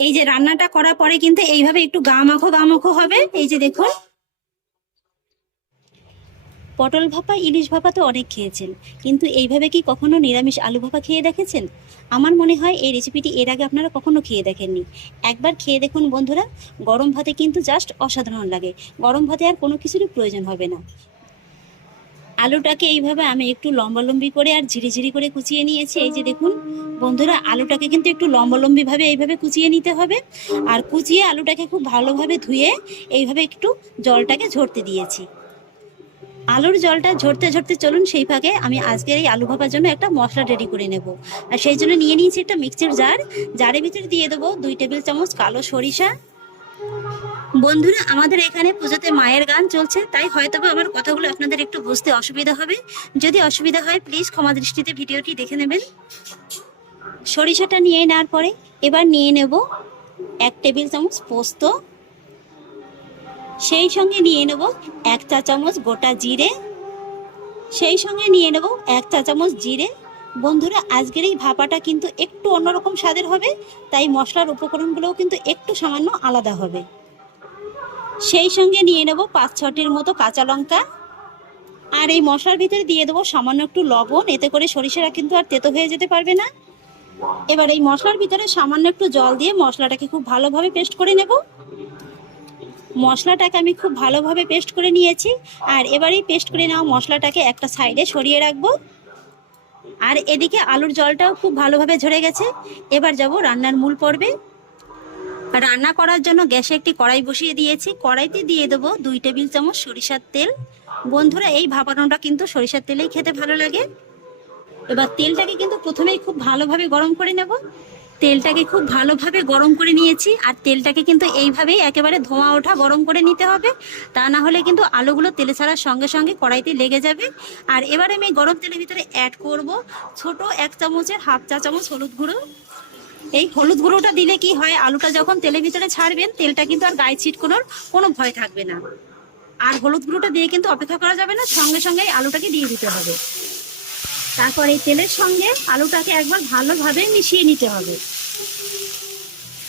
এই যে রান্নাটা করার পরে কিন্তু এইভাবে একটু গা মাখো গা মাখো হবে। এই যে দেখুন। পটল ভাপা, ইলিশ ভাপা তো অনেক খেয়েছেন। কিন্তু এইভাবে কি কখনো নিরামিষ আলু ভাপা খেয়ে দেখেছেন? আমার মনে হয় এই রেসিপিটি এর আগে আপনারা কখনো খেয়ে দেখেননি। একবার খেয়ে দেখুন বন্ধুরা, গরম ভাতে কিন্তু জাস্ট অসাধারণ লাগে। গরম ভাতে আর কোনো কিছুরই প্রয়োজন হবে না। আলুটাকে এইভাবে আমি একটু লম্বালম্বি করে আর ঝিরি ঝিরি করে কুচিয়ে নিয়েছি। এই যে দেখুন বন্ধুরা, আলুটাকে কিন্তু একটু লম্বালম্বি ভাবে এইভাবে কুচিয়ে নিতে হবে। আর কুচিয়ে আলুটাকে খুব ভালোভাবে ধুয়ে এইভাবে একটু জলটাকে ঝরতে দিয়েছি। আলুর জলটা ঝরতে ঝরতে চলুন, সেই ফাঁকে আমি আজকের এই আলু ভাপার জন্য একটা মশলা রেডি করে নেব। আর সেই জন্য নিয়ে নিয়েছি একটা মিক্সির জার জারের ভিতরে দিয়ে দেবো দুই টেবিল চামচ কালো সরিষা। বন্ধুরা, আমাদের এখানে পুজোতে মায়ের গান চলছে, তাই হয়তো বা আমার কথাগুলো আপনাদের একটু বুঝতে অসুবিধা হবে। যদি অসুবিধা হয় প্লিজ ক্ষমা দৃষ্টিতে ভিডিওটি দেখে নেবেন। সরিষাটা নিয়ে নেওয়ার পরে এবার নিয়ে নেব এক টেবিল চামচ পোস্ত। সেই সঙ্গে নিয়ে নেব এক চা চামচ গোটা জিরে। সেই সঙ্গে নিয়ে নেব এক চা চামচ জিরে। বন্ধুরা, আজকের এই ভাপাটা কিন্তু একটু অন্যরকম স্বাদের হবে, তাই মশলার উপকরণগুলোও কিন্তু একটু সামান্য আলাদা হবে। সেই সঙ্গে নিয়ে নেব পাঁচ ছটির মতো কাঁচা লঙ্কা। আর এই মশলার ভিতরে দিয়ে দেবো সামান্য একটু লবণ, এতে করে সরিষাটা কিন্তু আর তেতো হয়ে যেতে পারবে না। এবার এই মশলার ভিতরে সামান্য একটু জল দিয়ে মশলাটাকে খুব ভালোভাবে পেস্ট করে নেব। মশলাটাকে আমি খুব ভালোভাবে পেস্ট করে নিয়েছি। আর এবার এই পেস্ট করে নেওয়া মশলাটাকে একটা সাইডে সরিয়ে রাখব। আর এদিকে আলুর জলটাও খুব ভালোভাবে ঝরে গেছে। এবার যাব রান্নার মূল পর্বে। রান্না করার জন্য গ্যাসে একটি কড়াই বসিয়ে দিয়েছি। কড়াইতে দিয়ে দেবো দুই টেবিল চামচ সরিষার তেল। বন্ধুরা, এই ভাপানোটা কিন্তু সরিষার তেলেই খেতে ভালো লাগে। এবার তেলটাকে কিন্তু প্রথমেই খুব ভালোভাবে গরম করে নেব। তেলটাকে খুব ভালোভাবে গরম করে নিয়েছি আর তেলটাকে কিন্তু এইভাবেই একেবারে ধোঁয়া ওঠা গরম করে নিতে হবে। তা না হলে কিন্তু আলুগুলো তেলে ছাড়ার সঙ্গে সঙ্গে কড়াইতে লেগে যাবে। আর এবারে আমি গরম তেলের ভিতরে অ্যাড করব ছোট এক চামচের হাফ চা চামচ হলুদ গুঁড়ো। এই হলুদ গুঁড়োটা দিলে কি হয়? আলুটা যখন তেলের ভিতরে ছাড়বেন, তেলটা কিন্তু আর গায়ে ছিটকোনোর কোনো ভয় থাকবে না। আর হলুদ গুঁড়োটা দিয়ে কিন্তু অপেক্ষা করা যাবে না, সঙ্গে সঙ্গে আলুটাকে দিয়ে দিতে হবে। তারপর এই তেলের সঙ্গে আলুটাকে একবার ভালোভাবে মিশিয়ে নিতে হবে।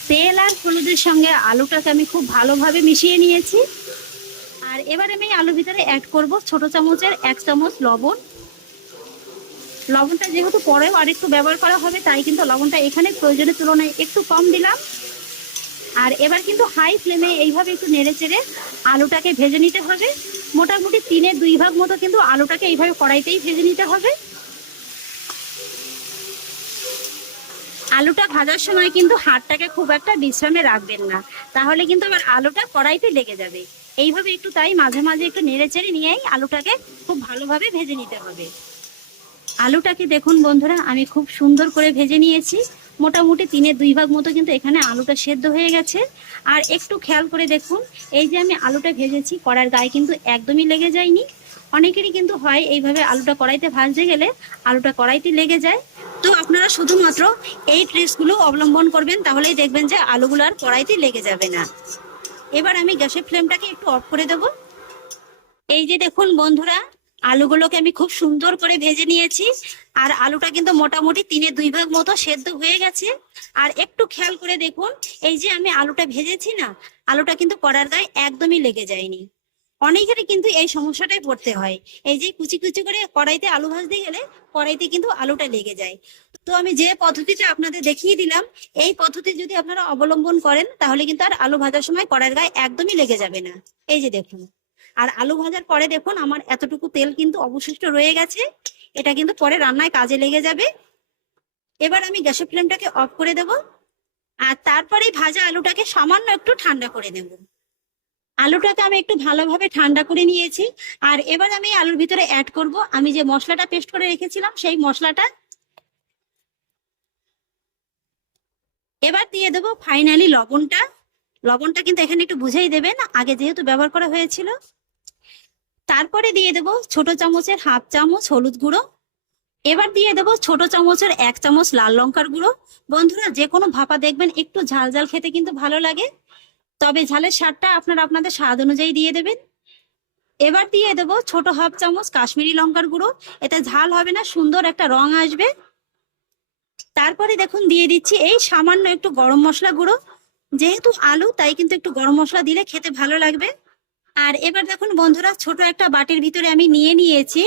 তেল আর হলুদের সঙ্গে আলুটাকে আমি খুব ভালোভাবে মিশিয়ে নিয়েছি। আর এবার আমি আলুর ভিতরে অ্যাড করব ছোট চামচের এক চামচ লবণ। লবণটা যেহেতু পরেও আরেকটু ব্যবহার করা হবে, তাই কিন্তু লবণটা এখানে প্রয়োজনের তুলনায় একটু কম দিলাম। আর এবার কিন্তু হাই ফ্লেমে এইভাবে একটু নেড়ে চেড়ে আলুটাকে ভেজে নিতে হবে। মোটামুটি তিনের দুই ভাগ মতো কিন্তু আলুটাকে এইভাবে কড়াইতেই ভেজে নিতে হবে। আলুটা ভাজার সময় কিন্তু হাতটাকে খুব একটা বিশ্রামে রাখবেন না। তাহলে কিন্তু আবার আলুটা কড়াইতে লেগে যাবে। এইভাবে একটু তাই মাঝে মাঝে একটু নেড়ে চেড়ে নিয়েই আলুটাকে খুব ভালোভাবে ভেজে নিতে হবে। আলুটাকে দেখুন বন্ধুরা, আমি খুব সুন্দর করে ভেজে নিয়েছি। মোটামুটি তিনের দুই ভাগ মতো কিন্তু এখানে আলুটা সেদ্ধ হয়ে গেছে। আর একটু খেয়াল করে দেখুন, এই যে আমি আলুটা ভেজেছি, কড়ার গায়ে কিন্তু একদমই লেগে যায়নি। অনেকেরই কিন্তু হয় এইভাবে আলুটা কড়াইতে ভাজতে গেলে আলুটা কড়াইতে লেগে যায়। তো আপনারা শুধুমাত্র এই ট্রিক্সগুলো অবলম্বন করবেন, তাহলেই দেখবেন যে আলুগুলো আর কড়াইতে লেগে যাবে না। এবার আমি গ্যাসের ফ্লেমটাকে একটু অফ করে দেব। এই যে দেখুন বন্ধুরা, আলুগুলোকে আমি খুব সুন্দর করে ভেজে নিয়েছি। আর আলুটা কিন্তু মোটামুটি তিনে দুই ভাগ মতো সেদ্ধ হয়ে গেছে। আর একটু খেয়াল করে দেখুন, এই যে আমি আলুটা ভেজেছি না, আলুটা কিন্তু কড়ার গায়ে একদমই লেগে যায়নি। অনেকেরই কিন্তু এই সমস্যাটাই পড়তে হয়। এই যে কুচি কুচি করে কড়াইতে আলু ভাজতে গেলে কড়াইতে কিন্তু আলুটা লেগে যায়। তো আমি যে পদ্ধতিটা আপনাদের দেখিয়ে দিলাম, এই পদ্ধতি যদি আপনারা অবলম্বন করেন, তাহলে কিন্তু আর আলু ভাজার সময় কড়াইয়ের গায়ে একদমই লেগে যাবে না। এই যে দেখুন, আর আলু ভাজার পরে দেখুন, আমার এতটুকু তেল কিন্তু অবশিষ্ট রয়ে গেছে। এটা কিন্তু পরে রান্নায় কাজে লেগে যাবে। এবার আমি গ্যাসের ফ্লেমটাকে অফ করে দেব। আর তারপরে ভাজা আলুটাকে সামান্য একটু ঠান্ডা করে নেব। আলুটাকে আমি একটু ভালোভাবে ঠান্ডা করে নিয়েছি। আর এবার আমি আলুর ভিতরে অ্যাড করব। আমি যে মশলাটা পেস্ট করে রেখেছিলাম, সেই মশলাটা এবার দিয়ে দেবো ফাইনালি লবণটা। লবণটা কিন্তু এখানে একটু বুঝেই দেবেন, আগে যেহেতু ব্যবহার করা হয়েছিল। তারপরে দিয়ে দেবো ছোট চামচের হাফ চামচ হলুদ গুঁড়ো। এবার দিয়ে দেবো ছোট চামচের এক চামচ লাল লঙ্কার গুঁড়ো। বন্ধুরা, যে কোনো ভাপা দেখবেন, একটু ঝাল ঝাল খেতে কিন্তু ভালো লাগে। তবে ঝালের স্বাদটা আপনারা আপনাদের স্বাদ অনুযায়ী দিয়ে দেবেন। এবার দিয়ে দেবো ছোট হাফ চামচ কাশ্মীরি লঙ্কার গুঁড়ো। এতে ঝাল হবে না, সুন্দর একটা রং আসবে। তারপরে দেখুন, দিয়ে দিচ্ছি এই সামান্য একটু গরম মশলা গুঁড়ো। যেহেতু আলু, তাই কিন্তু একটু গরম মশলা দিলে খেতে ভালো লাগবে। আর এবার দেখুন বন্ধুরা, ছোট একটা বাটির ভিতরে আমি নিয়ে নিয়েছি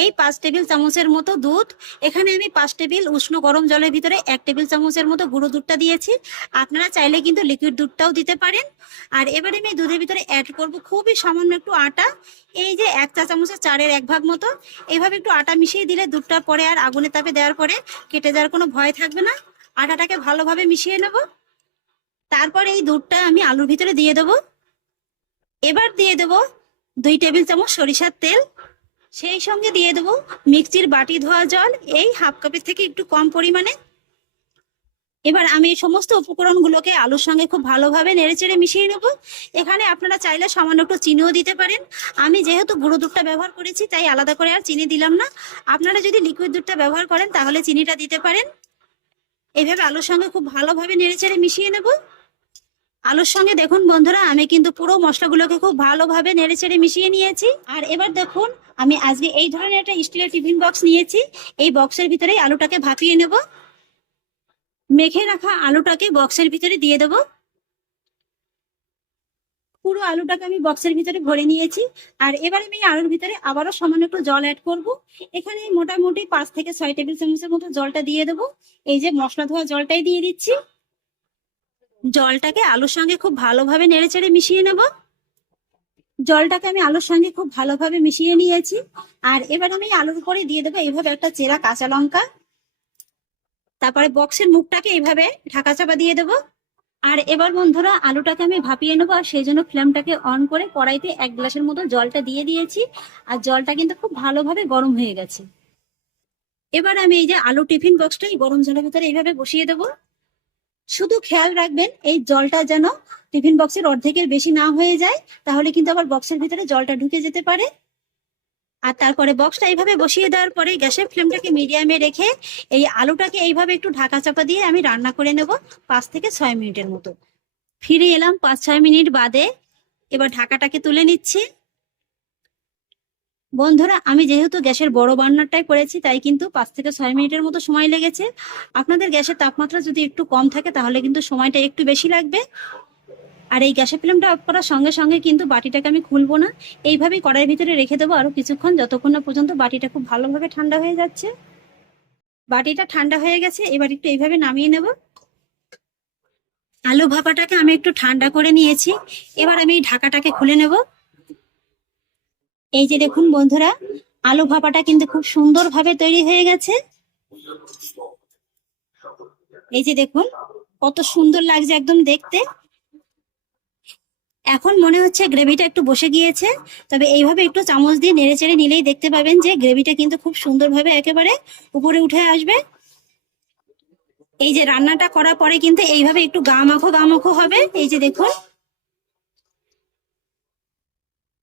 এই পাঁচ টেবিল চামচের মতো দুধ। এখানে আমি পাঁচ টেবিল উষ্ণ গরম জলের ভিতরে এক টেবিল চামচের মতো গুঁড়ো দুধটা দিয়েছি। আপনারা চাইলে কিন্তু লিকুইড দুধটাও দিতে পারেন। আর এবারে আমি দুধের ভিতরে অ্যাড করব খুবই সামান্য একটু আটা। এই যে এক চা চামচের চারের এক ভাগ মতো। এইভাবে একটু আটা মিশিয়ে দিলে দুধটা পরে আর আগুনের তাপে দেওয়ার পরে কেটে যাওয়ার কোনো ভয় থাকবে না। আটাটাকে ভালোভাবে মিশিয়ে নেব। তারপরে এই দুধটা আমি আলুর ভিতরে দিয়ে দেবো। এবার দিয়ে দেবো দুই টেবিল চামচ সরিষার তেল। সেই সঙ্গে দিয়ে দেবো মিক্সির বাটি ধোয়া জল। এই হাফ কাপের থেকে একটু কম পরিমাণে। এবার আমি এই সমস্ত উপকরণগুলোকে আলুর সঙ্গে খুব ভালোভাবে নেড়েচেড়ে মিশিয়ে নেব। এখানে আপনারা চাইলে সামান্য একটু চিনিও দিতে পারেন। আমি যেহেতু গুঁড়ো দুধটা ব্যবহার করেছি, তাই আলাদা করে আর চিনি দিলাম না। আপনারা যদি লিকুইড দুধটা ব্যবহার করেন, তাহলে চিনিটা দিতে পারেন। এইভাবে আলুর সঙ্গে খুব ভালোভাবে নেড়েচেড়ে মিশিয়ে নেব। আলুর সঙ্গে দেখুন বন্ধুরা, আমি কিন্তু পুরো মশলাগুলোকে খুব ভালোভাবে নেড়ে চেড়ে মিশিয়ে নিয়েছি। আর এবার দেখুন, আমি আজকে এই ধরনের একটা স্টিলের টিফিন বক্স নিয়েছি। এই বক্সের ভিতরে আলুটাকে ভাপিয়ে নেব। মেখে রাখা আলুটাকে বক্সের ভিতরে দিয়ে দেব। পুরো আলুটাকে আমি বক্সের ভিতরে ভরে নিয়েছি। আর এবার আমি আলুর ভিতরে আবারও সামান্য একটু জল অ্যাড করব। এখানে মোটামুটি পাঁচ থেকে ছয় টেবিল চামচের মতো জলটা দিয়ে দেবো। এই যে মশলা ধোয়া জলটাই দিয়ে দিচ্ছি। জলটাকে আলুর সঙ্গে খুব ভালোভাবে নেড়েচেড়ে মিশিয়ে নেব। জলটাকে আমি আলুর সঙ্গে খুব ভালোভাবে মিশিয়ে নিয়েছি। আর এবার আমি আলুর উপরে দিয়ে দেবো এইভাবে একটা চেরা কাঁচা লঙ্কা। তারপরে বক্সের মুখটাকে এইভাবে ঢাকা চাপা দিয়ে দেবো। আর এবার বন্ধুরা, আলুটাকে আমি ভাপিয়ে নেব আর সেই জন্য ফ্লেমটাকে অন করে কড়াইতে এক গ্লাসের মতো জলটা দিয়ে দিয়েছি। আর জলটা কিন্তু খুব ভালোভাবে গরম হয়ে গেছে। এবার আমি এই যে আলু টিফিন বক্সটা এই গরম জলের ভিতরে এইভাবে বসিয়ে দেবো। শুধু খেয়াল রাখবেন, এই জলটা যেন টিফিন বক্সের অর্ধেকের বেশি না হয়ে যায়, তাহলে কিন্তু আবার বক্সের ভিতরে জলটা ঢুকে যেতে পারে। আর তারপরে বক্সটা এইভাবে বসিয়ে দেওয়ার পরে গ্যাসের ফ্লেমটাকে মিডিয়ামে রেখে এই আলুটাকে এইভাবে একটু ঢাকা চাপা দিয়ে আমি রান্না করে নেব পাঁচ থেকে ছয় মিনিটের মতো। ফিরে এলাম পাঁচ ছয় মিনিট বাদে, এবার ঢাকাটাকে তুলে নিচ্ছি। বন্ধুরা, আমি যেহেতু গ্যাসের বড় বার্নারটাই করেছি, তাই কিন্তু পাঁচ থেকে ছয় মিনিটের মতো সময় লেগেছে। আপনাদের গ্যাসের তাপমাত্রা যদি একটু কম থাকে, তাহলে কিন্তু সময়টা একটু বেশি লাগবে। আর এই গ্যাসের ফ্লেমটা অফ করার সঙ্গে সঙ্গে কিন্তু বাটিটাকে আমি খুলবো না। এইভাবেই কড়াইয়ের ভিতরে রেখে দেবো আরও কিছুক্ষণ, যতক্ষণ না পর্যন্ত বাটিটা খুব ভালোভাবে ঠান্ডা হয়ে যাচ্ছে। বাটিটা ঠান্ডা হয়ে গেছে, এবার একটু এইভাবে নামিয়ে নেব। আলু ভাপাটাকে আমি একটু ঠান্ডা করে নিয়েছি। এবার আমি ঢাকাটাকে খুলে নেব। এই যে দেখুন বন্ধুরা, আলু ভাপাটা কিন্তু খুব সুন্দরভাবে তৈরি হয়ে গেছে। এই যে দেখুন, কত সুন্দর লাগছে একদম দেখতে। এখন মনে হচ্ছে গ্রেভিটা একটু বসে গিয়েছে, তবে এইভাবে একটু চামচ দিয়ে নেড়ে চেড়ে নিলেই দেখতে পাবেন যে গ্রেভিটা কিন্তু খুব সুন্দরভাবে একেবারে উপরে উঠে আসবে। এই যে রান্নাটা করার পরে কিন্তু এইভাবে একটু গা মাখো গা মাখো হবে। এই যে দেখুন